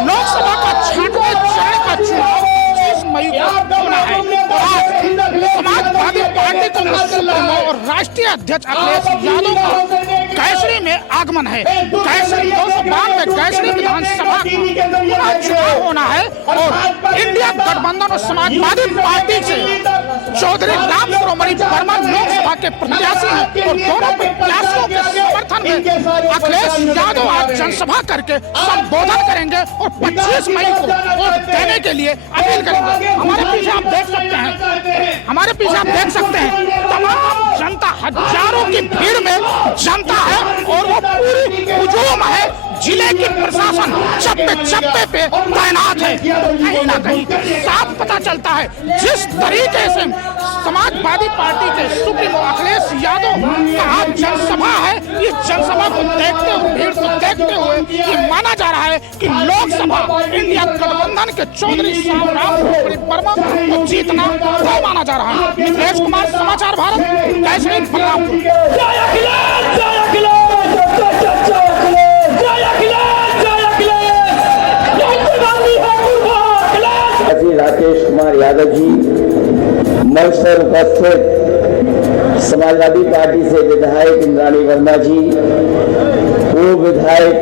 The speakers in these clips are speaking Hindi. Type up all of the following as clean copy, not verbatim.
लोकसभा का 6वें चरण का चुनाव 25 मई को होना है। समाजवादी पार्टी कांग्रेस सुप्रीमो और राष्ट्रीय अध्यक्ष अखिलेश यादव का कैसरी में आगमन है। कैसरी 292 कैसरी विधानसभा का चुनाव होना है और इंडिया गठबंधन और समाजवादी पार्टी से चौधरी राम श्रोमणी वर्मा लोकसभा के प्रत्याशी हैं और दोनों प्रत्याशियों के समर्थन में अखिलेश यादव आज जनसभा करके संबोधन करेंगे और 25 मई को वोट देने के लिए अपील करेंगे। हमारे पीछे आप देख सकते हैं तमाम जनता, हजारों की भीड़ में जनता है और वो पूरी हुजूम है। जिले की प्रशासन चप्पे पे तैनात है। कहीं ना कहीं साफ पता चलता है जिस तरीके से समाजवादी पार्टी के सुप्रीमो अखिलेश यादव का आज जनसभा है, ये जनसभा को देखते हुए, भीड़ को देखते हुए ये माना जा रहा है कि लोकसभा इंडिया गठबंधन के चौधरी राम श्रोमणी वर्मा को जीतना वो माना जा रहा है। नितेश कुमार, समाचार भारत, कैसरी, बलरामपुर। राकेश कुमार यादव जी, मंच पर उपस्थित समाजवादी पार्टी से विधायक इंद्राणी वर्मा जी, पूर्व विधायक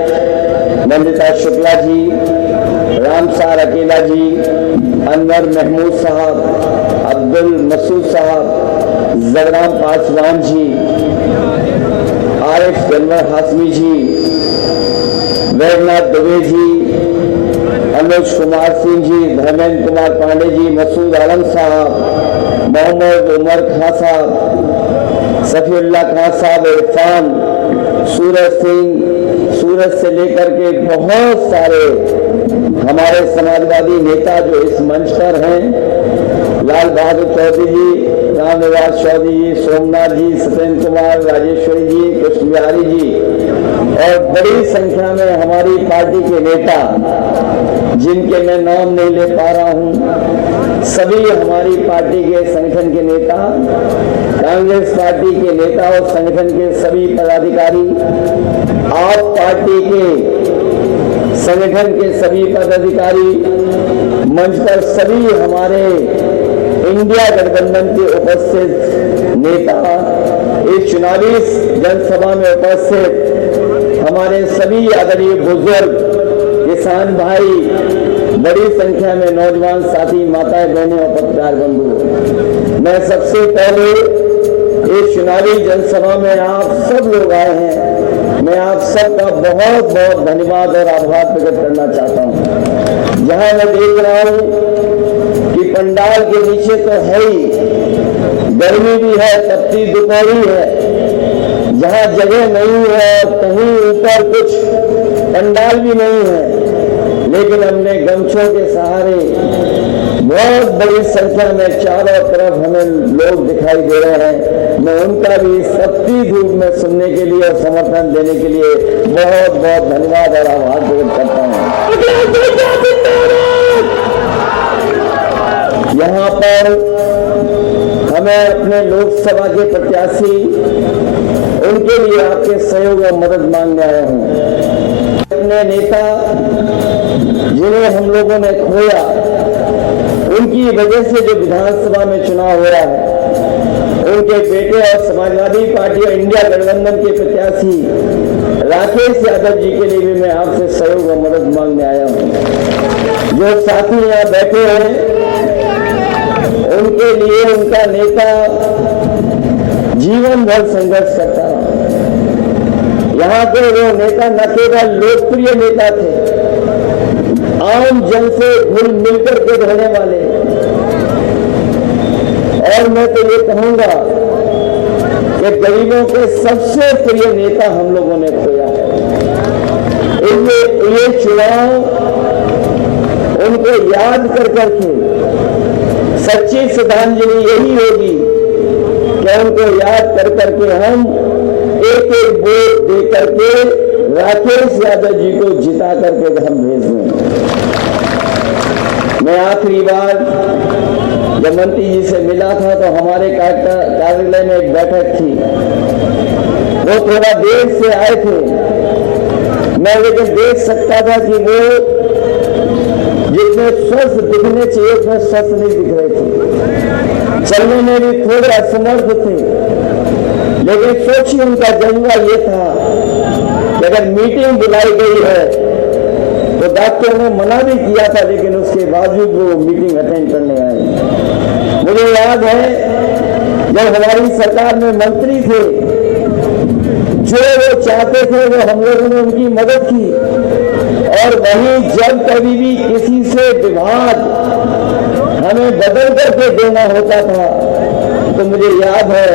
नंदिता शुक्ला जी, रामसार अकेला जी, अनवर महमूद साहब, अब्दुल मसूद साहब, जगराम पासवान जी, आरिफ जनवर हाशमी जी, वैद्यनाथ दुबे जी, अनुज कुमार सिंह जी, धर्मेंद्र कुमार पांडे जी, मसूद आलम साहब, मोहम्मद उमर खां साहब, सफीउल्लाह खां साहब, इरफान, सूरज सिंह, सूरज से लेकर के बहुत सारे हमारे समाजवादी नेता जो इस मंच पर हैं, लाल बहादुर चौधरी जी, रामनिवास चौधरी जी, सोमनाथ जी, सत्येंद्र कुमार, राजेश्वरी जी, कृष्ण बिहारी जी और बड़ी संख्या में हमारी पार्टी के नेता जिनके मैं नाम नहीं ले पा रहा हूं, सभी हमारी पार्टी के संगठन के नेता, कांग्रेस पार्टी के नेता और संगठन के सभी पदाधिकारी, आप पार्टी के संगठन के सभी पदाधिकारी, मंच पर सभी हमारे इंडिया गठबंधन के उपस्थित नेता, इस चुनावी जनसभा में उपस्थित हमारे सभी आदरणीय बुजुर्ग, किसान भाई, बड़ी संख्या में नौजवान साथी, माताएं, बहनें और पत्रकार बंधु, मैं सबसे पहले इस चुनावी जनसभा में आप सब लोग आए हैं, मैं आप सबका बहुत बहुत धन्यवाद और आभार प्रकट करना चाहता हूं। जहां मैं देख रहा हूं कि पंडाल के नीचे तो है ही, गर्मी भी है, तपती दोपहरी है, जहां जगह नहीं है, कहीं ऊपर कुछ पंडाल भी नहीं है, लेकिन हमने गमछों के सहारे बहुत बड़ी संख्या में चारों तरफ हमें लोग दिखाई दे रहे हैं। मैं उनका भी सख्ती धूप में सुनने के लिए और समर्थन देने के लिए बहुत बहुत धन्यवाद और आभार प्रकट करता हूँ। यहाँ पर हमें अपने लोकसभा के प्रत्याशी, उनके लिए आपके सहयोग और मदद मांगने आया हूँ। अपने नेता जिन्हें हम लोगों ने खोया, उनकी वजह से जो विधानसभा में चुनाव हो रहा है, उनके बेटे और समाजवादी पार्टी और इंडिया गठबंधन के प्रत्याशी राकेश यादव जी के लिए भी मैं आपसे सहयोग और मदद मांगने आया हूं। जो साथी यहाँ बैठे हैं, उनके लिए उनका नेता जीवन भर संघर्ष करता रहा। यहाँ के वो नेता न केवल लोकप्रिय नेता थे, आम जन से घुल मिलकर के रहने वाले, और मैं तो ये कहूंगा कि गरीबों के सबसे प्रिय नेता हम लोगों ने खोया है। ये चुनाव उनको याद कर करके सच्ची श्रद्धांजलि यही होगी कि उनको याद कर करके हम एक एक वोट दे करके राकेश यादव जी को जिता करके हम भेज दें। मैं आखिरी बार जब मंत्री जी से मिला था तो हमारे कार्यालय में एक बैठक थी, वो थोड़ा देर से आए थे, मैं लेकिन देख सकता था कि वो जितने स्वस्थ दिखने चाहिए उतने स्वस्थ नहीं दिख रहे थे, चलने में भी थोड़े असमर्थ थे। लेकिन सोचिए उनका जज्बा ये था कि अगर मीटिंग बुलाई गई है तो डॉक्टर ने मना भी किया था, लेकिन उसके बावजूद वो मीटिंग अटेंड करने आए। मुझे याद है जब हमारी सरकार में मंत्री थे, जो वो चाहते थे वो हम लोगों ने उनकी मदद की, और वहीं जब कभी भी किसी से विवाद हमें बदल करके देना होता था तो मुझे याद है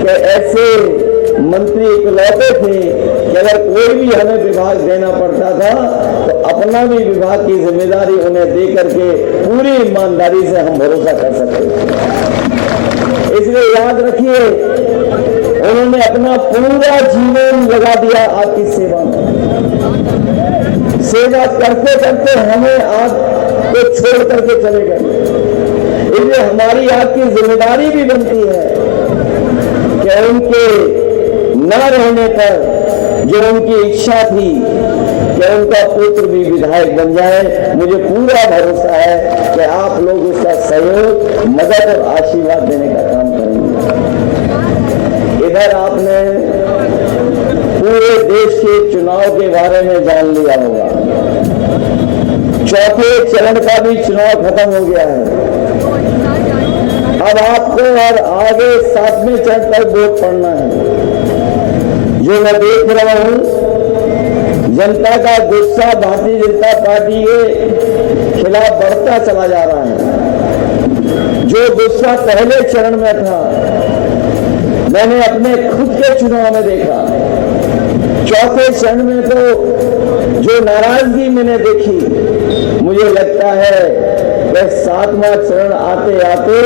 कि ऐसे मंत्री इकलौते थे कि अगर कोई भी हमें विभाग देना पड़ता था तो अपना भी विभाग की जिम्मेदारी उन्हें दे करके पूरी ईमानदारी से हम भरोसा कर सकते थे। इसलिए याद रखिए, उन्होंने अपना पूरा जीवन लगा दिया आपकी सेवा में। सेवा करते करते हमें आपको छोड़ करके चले गए। इसलिए हमारी आपकी जिम्मेदारी भी बनती है कि उनके न रहने पर जो उनकी इच्छा थी कि उनका पुत्र भी विधायक बन जाए, मुझे पूरा भरोसा है कि आप लोग उसका सहयोग, मदद और आशीर्वाद देने का काम करेंगे। इधर आपने पूरे देश के चुनाव के बारे में जान लिया होगा। चौथे चरण का भी चुनाव खत्म हो गया है। अब आपको और आगे 7वें चरण तक वोट पड़ना है। जो मैं देख रहा हूं, जनता का गुस्सा भारतीय जनता पार्टी के खिलाफ बढ़ता चला जा रहा है। जो गुस्सा पहले चरण में था मैंने अपने खुद के चुनाव में देखा। चौथे चरण में तो जो नाराजगी मैंने देखी, मुझे लगता है कि 7वां चरण आते आते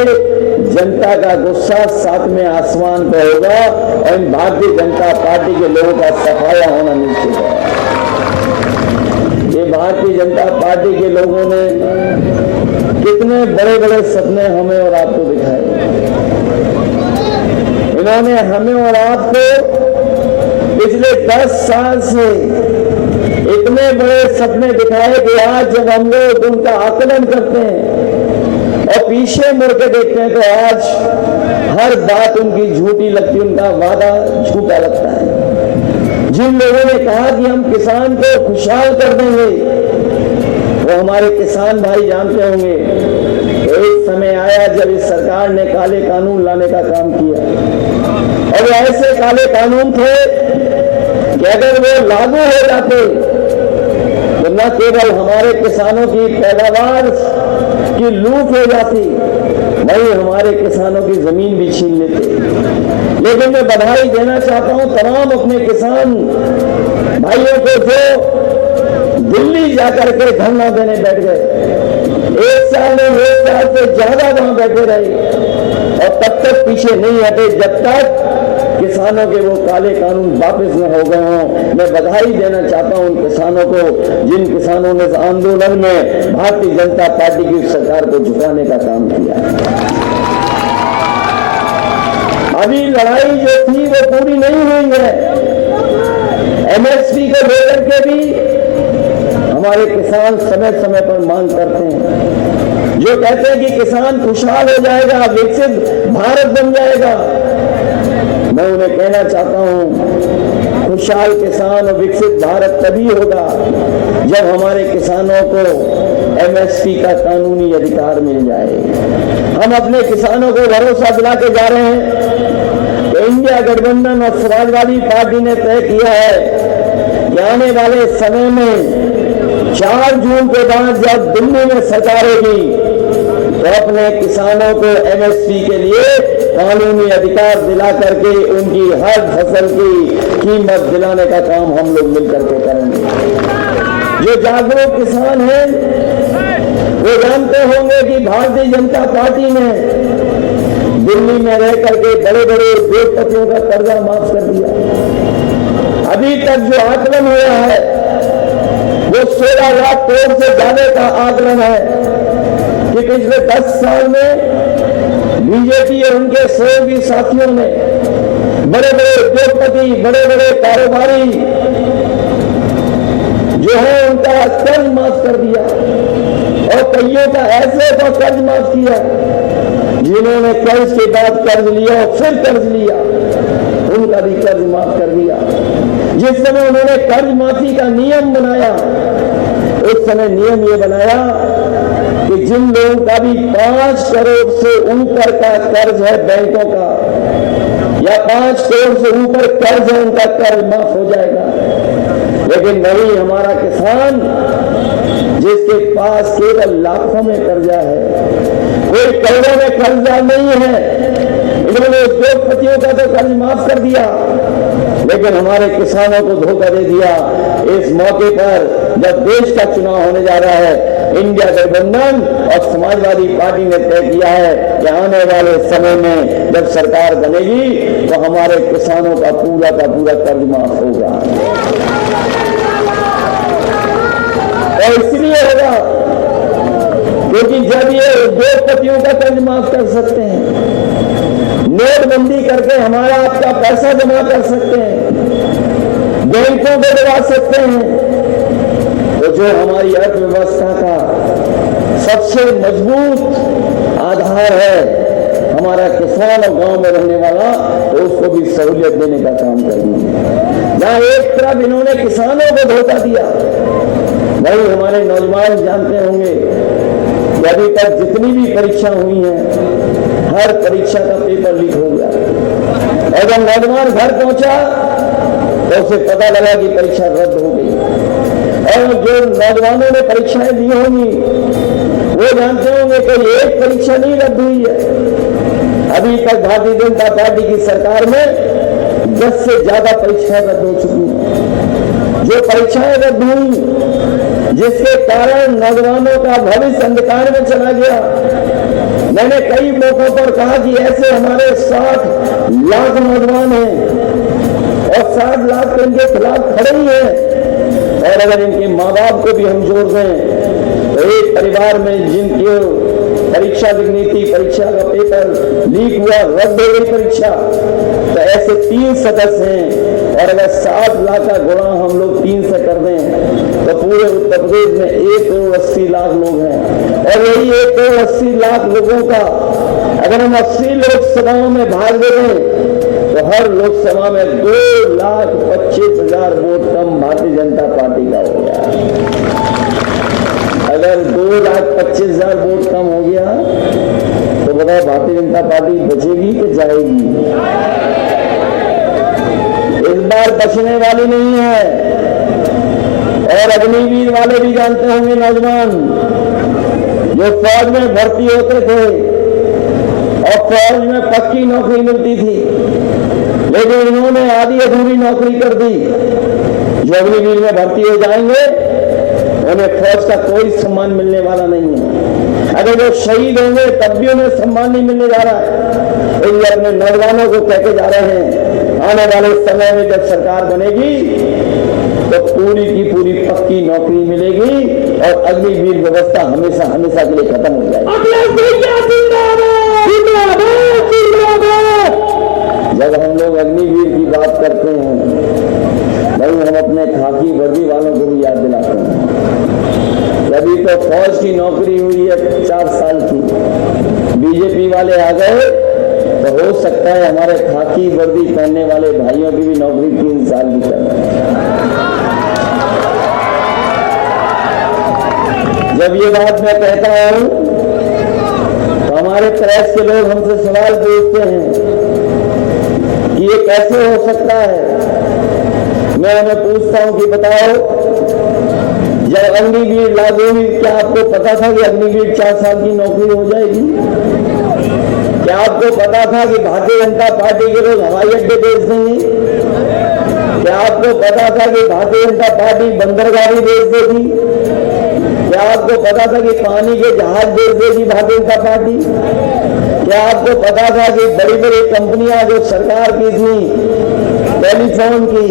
जनता का गुस्सा 7वें आसमान पर होगा और इन भारतीय जनता पार्टी के लोगों का सफाया होना निश्चित है। ये भारतीय जनता पार्टी के लोगों ने कितने बड़े बड़े सपने हमें और आपको दिखाए। इन्होंने हमें और आपको पिछले 10 साल से इतने बड़े सपने दिखाए कि आज जब हम लोग उनका आकलन करते हैं और पीछे मुड़ के देखते हैं तो आज हर बात उनकी झूठी लगती, उनका वादा झूठा लगता है। जिन लोगों ने कहा कि हम किसान को खुशहाल कर देंगे, वो हमारे किसान भाई जानते होंगे तो एक समय आया जब इस सरकार ने काले कानून लाने का काम किया, और ऐसे काले कानून थे कि अगर वो लागू हो जाते तो न केवल हमारे किसानों की पैदावार की लूट हो जाती, वहीं हमारे किसानों की जमीन भी छीन लेते। लेकिन मैं बधाई देना चाहता हूं तमाम अपने किसान भाइयों को जो दिल्ली जाकर के धरना देने बैठ गए। 1 साल में 1 साल से ज्यादा वहां बैठे रहे और तब तक पीछे नहीं हटे जब तक किसानों के वो काले कानून वापस न हो गए हों। मैं बधाई देना चाहता हूं उन किसानों को जिन किसानों ने इस आंदोलन में भारतीय जनता पार्टी की सरकार को झुकाने का काम किया। अभी लड़ाई जो थी वो पूरी नहीं हुई है। एमएसपी को लेकर के भी हमारे किसान समय समय पर मांग करते हैं। जो कहते हैं कि किसान खुशहाल हो जाएगा, विकसित भारत बन जाएगा, मैं उन्हें कहना चाहता हूं खुशहाल किसान और विकसित भारत तभी होगा जब हमारे किसानों को एमएसपी का कानूनी अधिकार मिल जाए। हम अपने किसानों को भरोसा दिला के जा रहे हैं कि इंडिया गठबंधन और समाजवादी पार्टी ने तय किया है कि आने वाले समय में 4 जून के बाद जब दिल्ली में सरकार होगी तो अपने किसानों को एमएसपी के लिए कानूनी अधिकार दिला करके उनकी हर फसल की कीमत दिलाने का काम हम लोग मिलकर के करेंगे। जो जागरूक किसान हैं वो जानते होंगे कि भारतीय जनता पार्टी ने दिल्ली में रह करके बड़े बड़े उद्योगपतियों का कर्जा माफ कर दिया। अभी तक जो आकलन हुआ है वो 16 लाख करोड़ से ज्यादा का आकलन है कि पिछले 10 साल में बीजेपी और उनके सहयोगी साथियों ने बड़े बड़े उद्योगपति, बड़े बड़े कारोबारी जो है उनका कर्ज माफ कर दिया। कईयों का ऐसे का कर्ज माफ किया, जिन्होंने कर्ज के बाद कर्ज लिया और फिर कर्ज लिया, उनका भी कर्ज माफ कर दिया। जिस समय उन्होंने कर्ज माफी का नियम बनाया, उस समय नियम ये बनाया कि जिन लोगों का भी 5 करोड़ से ऊपर का कर्ज है बैंकों का, या 5 करोड़ से ऊपर कर्ज है, उनका कर्ज माफ हो जाएगा। लेकिन नहीं, हमारा किसान जिसके पास केवल लाखों में कर्जा है, कोई करोड़ों में कर्जदार नहीं है, इन्होंने उद्योगपतियों का तो कर्ज माफ कर दिया, लेकिन हमारे किसानों को धोखा दे दिया। इस मौके पर जब देश का चुनाव होने जा रहा है, इंडिया गठबंधन और समाजवादी पार्टी ने तय किया है कि आने वाले समय में जब सरकार बनेगी तो हमारे किसानों का पूरा कर्ज माफ होगा। और इसलिए होगा क्योंकि जब ये उद्योगपतियों का कर्ज माफ कर सकते हैं, नोटबंदी करके हमारा आपका पैसा जमा कर सकते हैं, बैंकों को दबा सकते हैं, तो जो हमारी अर्थव्यवस्था का सबसे मजबूत आधार है, हमारा किसान और गांव में रहने वाला, तो उसको भी सहूलियत देने का काम करेंगे। जहां एक तरफ इन्होंने किसानों को धोखा दिया, वही हमारे नौजवान जानते होंगे कि अभी तक जितनी भी परीक्षा हुई है, हर परीक्षा का पेपर लीक हो गया, और जब नौजवान घर पहुंचा तो उसे पता लगा कि परीक्षा रद्द हो गई। और जो नौजवानों ने परीक्षाएं दी होंगी वो जानते होंगे कि एक परीक्षा नहीं रद्द हुई है। अभी तक भारतीय जनता पार्टी की सरकार में 10 से ज्यादा परीक्षाएं रद्द हो चुकी हैं। जो परीक्षाएं रद्द हुई, जिसके कारण नौजवानों का भविष्य अंधकार में चला गया। मैंने कई मौकों पर कहा कि ऐसे हमारे 60 लाख नौजवान हैं और 60 लाख तो इनके खिलाफ खड़े ही हैं, और अगर इनके माँ बाप को भी हम जोड़ दें तो एक परिवार में जिनकी परीक्षा लिखनी थी, परीक्षा का पेपर लीक हुआ, रद्द हो गई परीक्षा, तो ऐसे 3 सदस्य हैं, और अगर 60 लाख का गुणा हम लोग 3 से कर दें तो पूरे उत्तर प्रदेश में 1 करोड़ 80 लाख लोग हैं। और यही 1 करोड़ 80 लाख लोगों का अगर हम 80 लोकसभाओं में भाग दे दें तो हर लोकसभा में 2,25,000 वोट कम भारतीय जनता पार्टी का हो गया। अगर 2,25,000 वोट कम हो गया तो बताओ भारतीय जनता पार्टी बचेगी कि जाएगी? इस बार बचने वाली नहीं है। और अग्निवीर वाले भी जानते होंगे, नौजवान जो फौज में भर्ती होते थे और फौज में पक्की नौकरी मिलती थी, लेकिन इन्होंने आधी अधूरी नौकरी कर दी। जो अग्निवीर में भर्ती हो जाएंगे उन्हें फौज का कोई सम्मान मिलने वाला नहीं है। अगर वो शहीद होंगे तब भी उन्हें सम्मान नहीं मिलने जा रहा है। तो ये अपने नौजवानों को कहते जा रहे हैं, आने वाले समय में जब सरकार बनेगी तो पूरी की पूरी पक्की नौकरी मिलेगी और अग्निवीर व्यवस्था हमेशा हमेशा के लिए खत्म हो जाएगी। जब हम लोग अग्निवीर की बात करते हैं, भाई हम अपने खाकी वर्दी वालों को भी याद दिलाते हैं। अभी तो फौज की नौकरी हुई है 4 साल की, बीजेपी वाले आ गए तो हो सकता है हमारे खाकी वर्दी पहनने वाले भाइयों की भी नौकरी 3 साल की कर रहे हैं। जब ये बात मैं कहता हूं तो हमारे प्रेस के लोग हमसे सवाल पूछते हैं कि ये कैसे हो सकता है। मैं उन्हें पूछता हूं कि बताओ, जब अग्निवीर लागू हुई क्या आपको पता था कि अग्निवीर 4 साल की नौकरी हो जाएगी? क्या आपको पता था कि भारतीय जनता पार्टी के लोग हवाई अड्डे बेच देंगे? क्या आपको पता था कि भारतीय जनता पार्टी बंदरगाही बेच देगी? क्या आपको पता था कि पानी के जहाज बेच देगी भारतीय जनता पार्टी? क्या आपको पता था कि बड़ी बड़ी कंपनियां जो सरकार की थी, टेलीफोन की,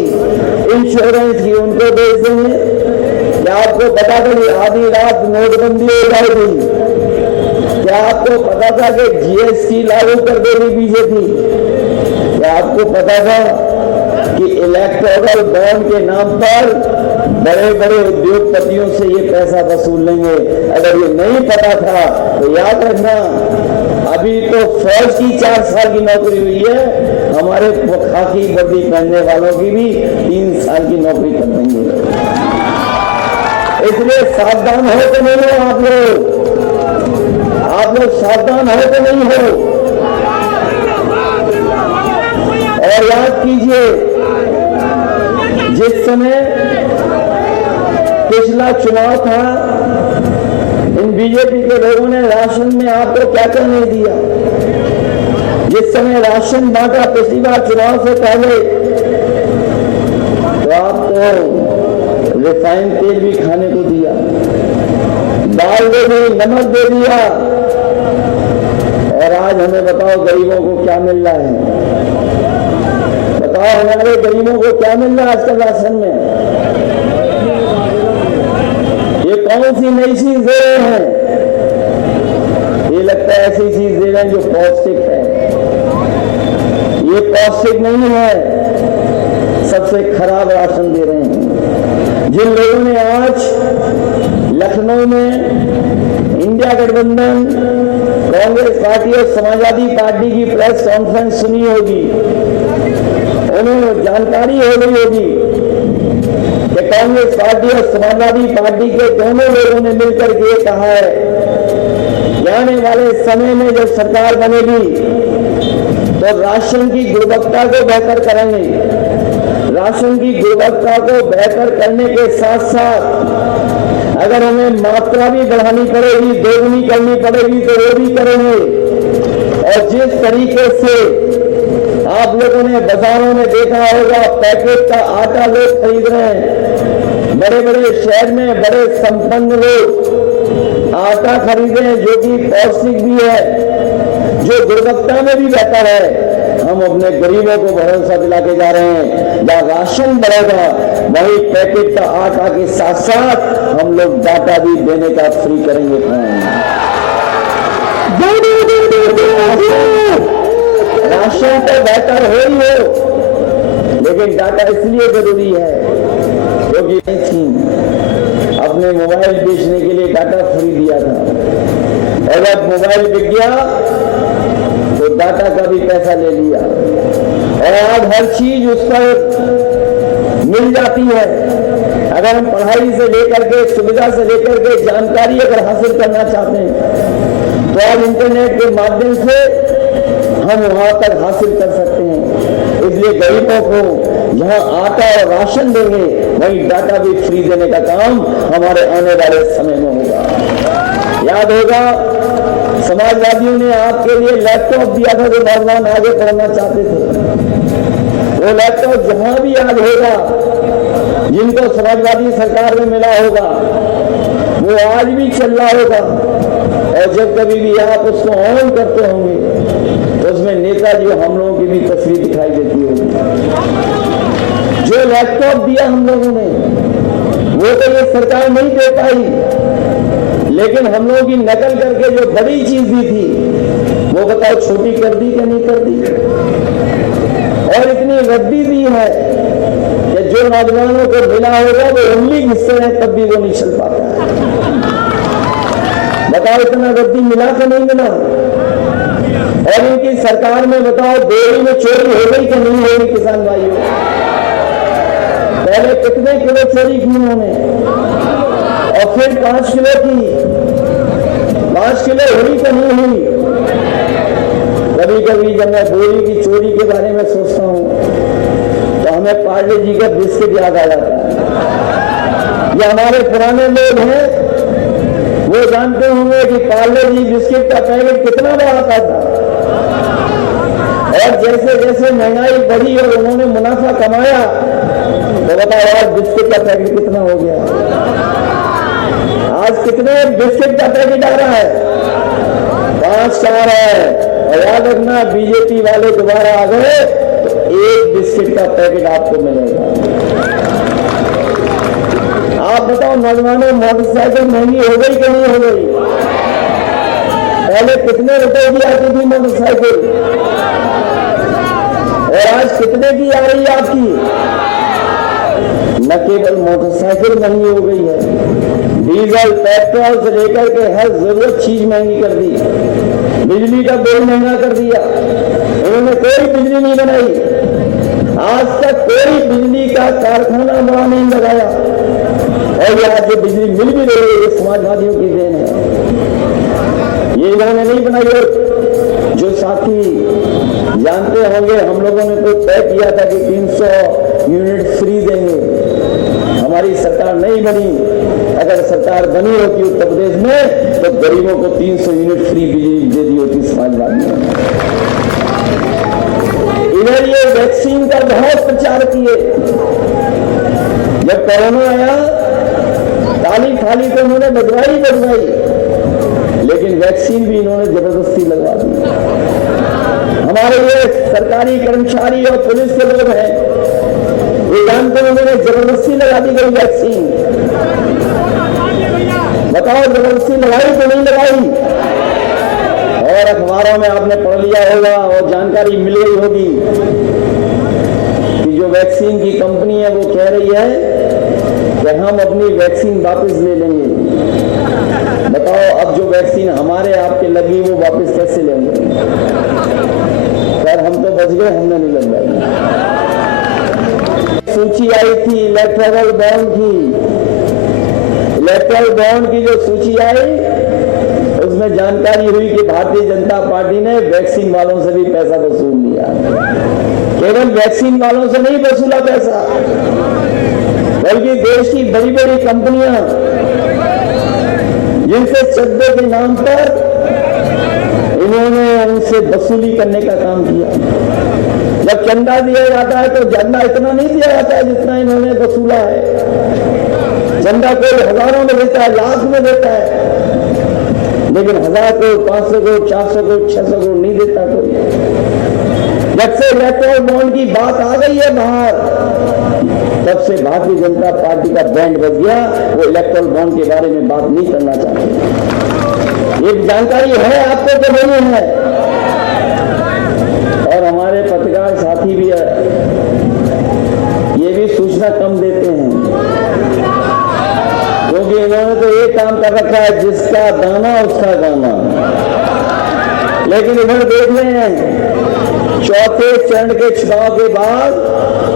इंश्योरेंस की, उनको बेच देंगे? क्या आपको पता था कि आधी रात नोटबंदी हो जाएगी? क्या आपको पता था कि जीएसटी लागू कर देगी बीजेपी? क्या आपको पता था कि इलेक्टोरल बॉन्ड के नाम पर बड़े बड़े उद्योगपतियों से ये पैसा वसूल लेंगे। अगर ये नहीं पता था तो याद रखना, अभी तो फौज की 4 साल की नौकरी हुई है, हमारे खाकी वर्दी पहनने वालों की भी 3 साल की नौकरी कर देंगे। इसलिए सावधान हो तो नहीं हो आप लोग सावधान हो तो नहीं हो। और याद कीजिए, जिस समय पिछला चुनाव था, इन बीजेपी के लोगों ने राशन में आपको क्या क्या नहीं दिया। जिस समय राशन बांटा पिछली बार चुनाव से पहले, तो आपको रिफाइंड तेल भी खाने को दिया, दाल दे दी, नमक दे दिया। और आज हमें बताओ गरीबों को क्या मिल रहा है? बताओ हमारे गरीबों को क्या मिल रहा है आजकल राशन में? ये कौन सी नई चीज दे रहे हैं? ये लगता है ऐसी चीज दे रहे हैं जो पौष्टिक है। ये पौष्टिक नहीं है, सबसे खराब राशन दे रहे हैं। जिन लोगों ने आज लखनऊ में इंडिया गठबंधन, कांग्रेस पार्टी और समाजवादी पार्टी की प्रेस कॉन्फ्रेंस सुनी होगी, उन्हें जानकारी हो गई होगी कि कांग्रेस पार्टी और समाजवादी पार्टी के दोनों लोगों ने मिलकर के कहा है कि आने वाले समय में जब सरकार बनेगी तो राशन की गुणवत्ता को बेहतर करेंगे। राशन की गुणवत्ता को बेहतर करने के साथ साथ अगर हमें मात्रा भी बढ़ानी पड़ेगी, दोगुनी करनी पड़ेगी, तो वो भी करेंगे। और जिस तरीके से आप लोगों ने बाजारों में देखा होगा, पैकेट का आटा लोग खरीद रहे हैं। बड़े बड़े शहर में बड़े संपन्न लोग आटा खरीद रहे हैं जो कि पौष्टिक भी है, जो गुणवत्ता में भी बेहतर है। हम अपने गरीबों को भरोसा दिला के जा रहे हैं, जहाँ राशन बढ़ेगा वही पैकेट का आटा के साथ साथ हम लोग डाटा भी देने का फ्री करेंगे। राशन तो बेहतर हो ही हो, लेकिन डाटा इसलिए जरूरी है क्योंकि अपने मोबाइल बेचने के लिए डाटा फ्री दिया था, और जब मोबाइल बिक गया तो डाटा का भी पैसा ले लिया। और आज हर चीज उस पर मिल जाती है। अगर हम पढ़ाई से लेकर के, सुविधा से लेकर के जानकारी अगर हासिल करना चाहते हैं तो आज इंटरनेट के माध्यम से हम वहां तक हासिल कर सकते हैं। इसलिए गरीबों को जहां आटा और राशन देंगे वहीं डाटा भी फ्री देने का काम हमारे आने वाले समय में होगा। याद होगा, समाजवादियों ने आपके लिए लैपटॉप दिया था जो नौजवान आगे पढ़ना चाहते थे। वो लैपटॉप जहां भी आज होगा, जिनको समाजवादी सरकार में मिला होगा, वो आज भी चल रहा होगा। और जब कभी भी आप उसको ऑन करते होंगे तो उसमें नेताजी और हम लोगों की भी तस्वीर दिखाई देती होगी। जो लैपटॉप दिया हम लोगों ने वो तो ये सरकार नहीं दे पाई, लेकिन हम लोगों की नकल करके जो बड़ी चीज दी थी वो बताओ छोटी कर दी कि नहीं कर दी। और इतनी रद्दी दी है कि जो नौजवानों को मिला होगा वो उंगली हिस्से हैं तब भी वो नहीं चल पाता है। बताओ इतना रद्दी मिला कि नहीं मिला। और इनकी सरकार में बताओ डेयरी में चोरी हो गई कि नहीं हो गई किसान भाइयों? पहले कितने किलो चोरी की उन्होंने, और फिर 5 किलो की, 5 किलो हुई कि नहीं हुई? कभी कभी जब मैं बोरी की चोरी के बारे में सोचता हूँ तो हमें पार्ले जी का बिस्किट याद आ जाता है। ये हमारे पुराने लोग हैं, वो जानते होंगे कि पार्ले जी बिस्किट का पैकेट कितना बड़ा आता था। और जैसे जैसे महंगाई बढ़ी और उन्होंने मुनाफा कमाया तो बताओ आज बिस्किट का पैकेट कितना हो गया? आज कितने बिस्किट का पैकेट आ रहा है? 5 आ रहा है। और याद रखना, बीजेपी वाले दोबारा आ गए तो 1 बिस्किट का पैकेट आपको मिलेगा। आप बताओ नौजवानों, मोटरसाइकिल महंगी हो गई कि नहीं हो गई? पहले कितने रुपए की आती थी मोटरसाइकिल और आज कितने की आ रही है आपकी? न केवल मोटरसाइकिल महंगी हो गई है, डीजल पेट्रोल से लेकर के हर जरूरत चीज महंगी कर दी, बिजली का बिल महंगा कर दिया। इन्होंने कोई बिजली नहीं बनाई, आज तक कोई बिजली का कारखाना बड़ा नहीं लगाया, और ये आज जो बिजली मिल भी रही है ये समाजवादियों की देन है, ये इन्होंने नहीं बनाई। और जो साथी जानते होंगे, हम लोगों ने तो तय किया था कि 300 यूनिट फ्री देंगे, हमारी सरकार नहीं बनी। अगर सरकार बनी होती उत्तर प्रदेश में तो गरीबों को 300 यूनिट फ्री बिजली दे दी होती समाजवादियों ने। इधर ये वैक्सीन का बहुत प्रचार किए, जब कोरोना आया ताली थाली तो उन्होंने बजवाई, लेकिन वैक्सीन भी इन्होंने जबरदस्ती लगवा दी। हमारे ये सरकारी कर्मचारी और पुलिस के लोग हैं, ये जानते हैं उन्होंने जबरदस्ती लगा दी गई वैक्सीन। बताओ जबरदस्ती लगाई तो नहीं लगाई? और अखबारों में आपने पढ़ लिया होगा और जानकारी मिल गई होगी कि जो वैक्सीन की कंपनी है वो कह रही है कि हम अपनी वैक्सीन वापस ले लेंगे। बताओ अब जो वैक्सीन हमारे आपके लगी वो वापस कैसे लेंगे? खैर हम तो बच गए, हमने नहीं लगवाई। सूची आई थी इलेक्टोरल बॉन्ड की जो सूची आई उसमें जानकारी हुई कि भारतीय जनता पार्टी ने वैक्सीन वालों से भी पैसा वसूल लिया। केवल वैक्सीन वालों से नहीं वसूला पैसा, बल्कि देश की बड़ी बड़ी कंपनियां जिनसे चंदे के नाम पर इन्होंने उनसे वसूली करने का काम किया। जब चंदा दिया जाता है तो चंदा इतना नहीं दिया जाता है जितना इन्होंने वसूला है। चंदा कोई हजारों में देता है, लाख में देता है, लेकिन 1000 करोड़, 500 करोड़, 400 करोड़, 600 करोड़ नहीं देता कोई। जब से इलेक्टोरल बॉन्ड की बात आ गई है बाहर, तब से भारतीय जनता पार्टी का बैंड बज गया। वो इलेक्टोरल बॉन्ड के बारे में बात नहीं करना चाहते। ये जानकारी है आपको तो नहीं है। और हमारे पत्रकार साथी भी ये भी सूचना कम देते हैं, क्योंकि इन्होंने तो एक काम कर रखा है, जिसका दाना उसका गाना। लेकिन इधर देख लें, चौथे चरण के चुनाव के बाद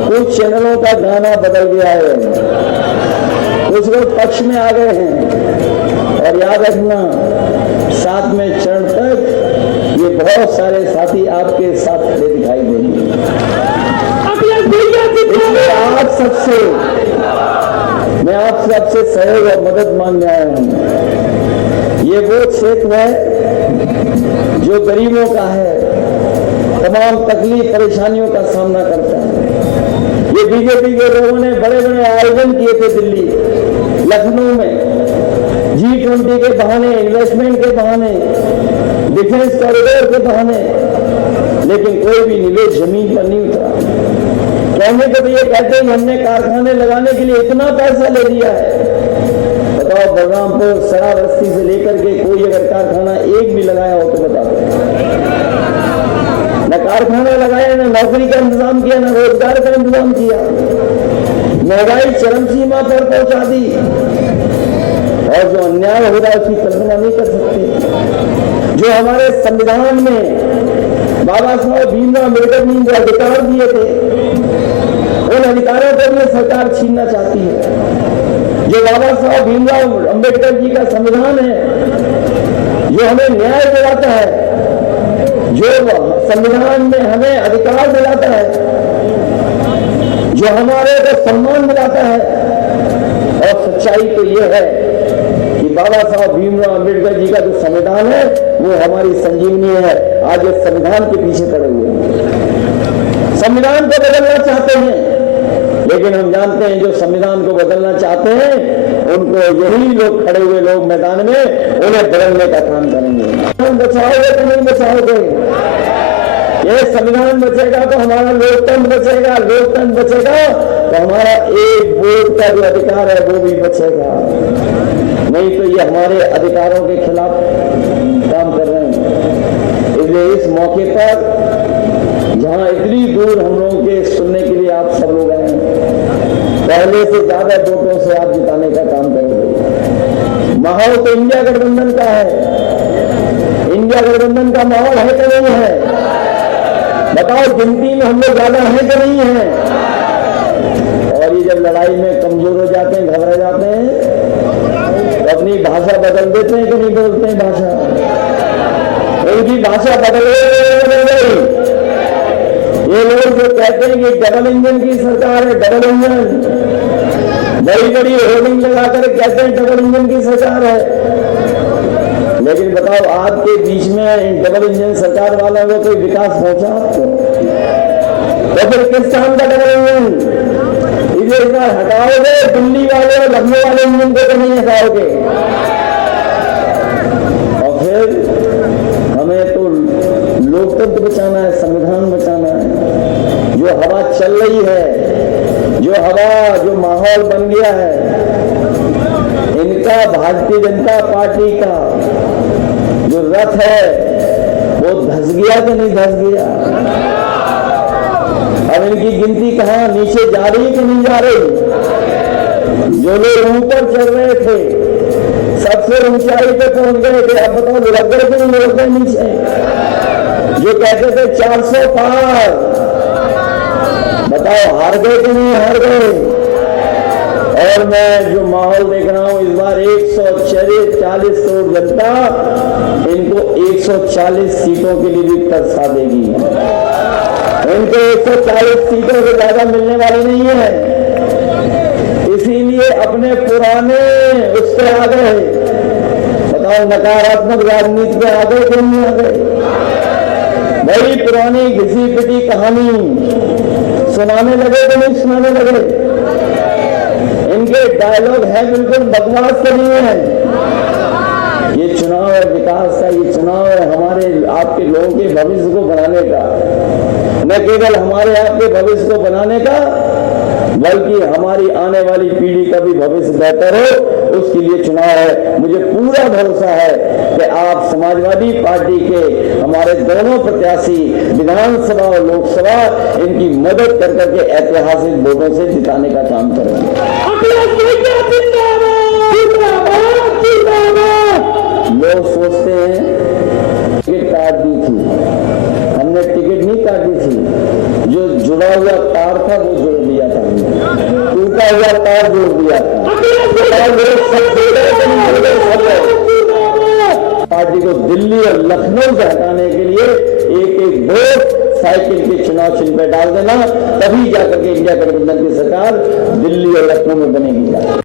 कुछ चैनलों का गाना बदल गया है, कुछ लोग पक्ष में आ गए हैं। और याद रखना, 7वें चरण तक ये बहुत सारे साथी आपके साथ खड़े दिखाई देंगे। इसलिए मैं आप सबसे सहयोग और मदद मांगने आया हूं। ये वो क्षेत्र है जो गरीबों का है, तमाम तकलीफ परेशानियों का सामना करता है। ये बीजेपी के लोगों ने बड़े बड़े आयोजन किए थे दिल्ली, लखनऊ में, G20 के बहाने, इन्वेस्टमेंट के बहाने, डिफेंस कॉरिडोर के बहाने, लेकिन कोई भी निवेश जमीन पर नहीं उतरा। कहने को तो ये कहते हैं हमने कारखाने लगाने के लिए इतना पैसा ले लिया है। बताओ बलरामपुर, सराबस्ती से लेकर के कोई अगर कारखाना एक भी लगाया हो तो बता दो। न कारखाना लगाया, न नौकरी का इंतजाम किया, न रोजगार का इंतजाम किया। महंगाई चरम सीमा पर पहुंचा दी, और जो अन्याय हो रहा है उसकी कल्पना नहीं कर सकते। जो हमारे संविधान में बाबा साहब भीमराव अम्बेडकर ने जो अधिकार दिए थे, उन अधिकारों को भी सरकार छीनना चाहती है। जो बाबा साहब भीमराव अम्बेडकर जी का संविधान है, जो हमें न्याय दिलाता है, जो संविधान में हमें अधिकार दिलाता है, जो हमारे को सम्मान दिलाता है। और सच्चाई तो ये है कि बाबा साहब भीमराव अम्बेडकर जी का जो संविधान है वो हमारी संजीवनी है। आज इस संविधान के पीछे पड़े हुए हैं, संविधान को बदलना चाहते हैं, लेकिन हम जानते हैं जो संविधान को बदलना चाहते हैं उनको यही लोग, खड़े हुए लोग मैदान में, उन्हें बदलने का काम करेंगे। बचाओगे तो नहीं बचाओगे? ये संविधान बचेगा तो हमारा लोकतंत्र बचेगा, लोकतंत्र बचेगा तो हमारा एक वोट का जो अधिकार है वो भी बचेगा। नहीं तो ये हमारे अधिकारों के खिलाफ काम कर रहे हैं। इसलिए इस मौके पर जहां इतनी दूर हम लोगों के सुनने के लिए आप सब लोग आए हैं, पहले से ज्यादा वोटों से आप जिताने का काम करोगे। माहौल तो इंडिया गठबंधन का है, इंडिया गठबंधन का माहौल है कि नहीं है? बताओ, गिनती में हम लोग ज्यादा हैं कि नहीं है? और ये जब लड़ाई में कमजोर हो जाते हैं, घबरा जाते हैं, तो अपनी भाषा बदल देते हैं कि नहीं बदलते हैं भाषा? उनकी भाषा बदल गई। ये लोग जो कहते हैं कि डबल इंजन की सरकार है, डबल इंजन, बड़ी बड़ी होर्डिंग लगाकर कहते हैं डबल इंजन की सरकार है, लेकिन बताओ आपके बीच में डबल इंजन सरकार वालों को कोई विकास पहुंचा आपको? तो फिर किस काम का डबल इंजन? इसे इतना हटाओगे, दिल्ली वाले और लखनऊ वाले इंजन को तो नहीं हटाओगे। और फिर हमें तो लोकतंत्र बचाना है, संविधान बचाना है। जो हवा चल रही है, जो माहौल बन गया है, इनका भारतीय जनता पार्टी का जो रथ है वो धस गया कि नहीं धस गया? अब इनकी गिनती कहां नीचे जा रही कि नहीं जा रही? जो लोग ऊपर चल रहे थे, सबसे ऊंचाई पे पहुंच गए थे, अब बताओ लुढ़क गए कि नहीं लुढ़क गए नीचे? जो कहते थे 400 पार, बताओ हार गए कि नहीं हार गए? और मैं जो माहौल देख रहा हूं, इस बार 140 करोड़ जनता इनको 140 सीटों के लिए भी तरसा देगी। इनको 140 सीटों से ज्यादा मिलने वाले नहीं है, इसीलिए अपने पुराने उससे आ गए। बताओ, नकारात्मक राजनीति पे आ गए कि नहीं आ गए? बड़ी पुरानी घिसी पिटी कहानी सुनाने लगे कि नहीं सुनाने लगे? इनके डायलॉग है बिल्कुल बकवास के नहीं है। ये चुनाव है विकास का, ये चुनाव है हमारे आपके लोगों के भविष्य को बनाने का, न केवल हमारे आपके भविष्य को बनाने का, बल्कि हमारी आने वाली पीढ़ी का भी भविष्य बेहतर हो, उसके लिए चुनाव है। मुझे पूरा भरोसा है कि आप समाजवादी पार्टी के हमारे दोनों प्रत्याशी विधानसभा और लोकसभा इनकी मदद कर करके ऐतिहासिक वोटों से जिताने का काम करेंगे। लोग सोचते हैं टिकट काट दी थी, हमने टिकट नहीं काटी थी, जो जुड़ा हुआ तार था वो जोड़ दिया था, टूटा हुआ तार जोड़ दिया था। पार्टी को दिल्ली और लखनऊ से हटाने के लिए एक एक वोट साइकिल के चुनाव चिन्ह पे डाल देना, तभी जाकर के इंडिया गठबंधन की सरकार दिल्ली और लखनऊ में बनेगी।